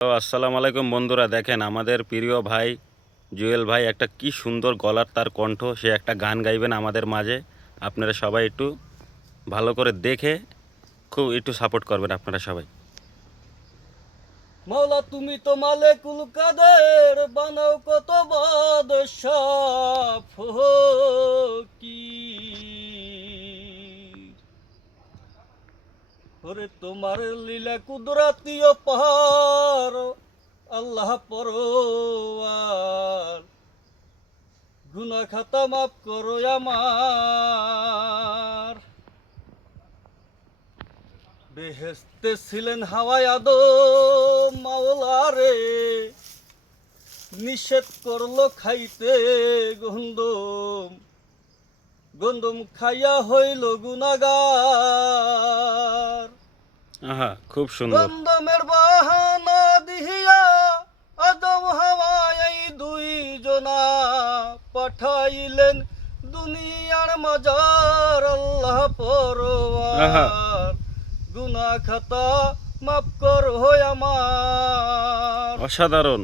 তো আসসালামু আলাইকুম বন্ধুরা, দেখেন আমাদের প্রিয় ভাই জুয়েল ভাই একটা কি সুন্দর গলার তার কণ্ঠ। সে একটা গান গাইবেন আমাদের মাঝে। আপনারা সবাই একটু ভালো করে দেখে খুব একটু সাপোর্ট করবেন আপনারা সবাই। মাওলা তুমি তো মালেকুল কাদের, বানাও কত বাদশাহ ফকির। ওরে তোমার লীলা কুদরাতীয় পাহাড় আল্লাহ পরোয়ার, গুনাহ খাতা মাফ করো আমার। বেহেশতে ছিলেন হাওয়ায় আদম, মাওলা রে নিষেধ করলো খাইতে গন্ধম, গন্ধম খাইয়া হইল গুনাগার। আহা, খুব সুন্দর। গন্ধমের বাহানা দিহিয়া আদম হাওয়ায় এই দুই জনা পাঠাইলেন দুনিয়ার মাজার আল্লাহ আহা, পরোয়ার, গুনাহ খাতা মাফ কর হয় আমার। অসাধারণ।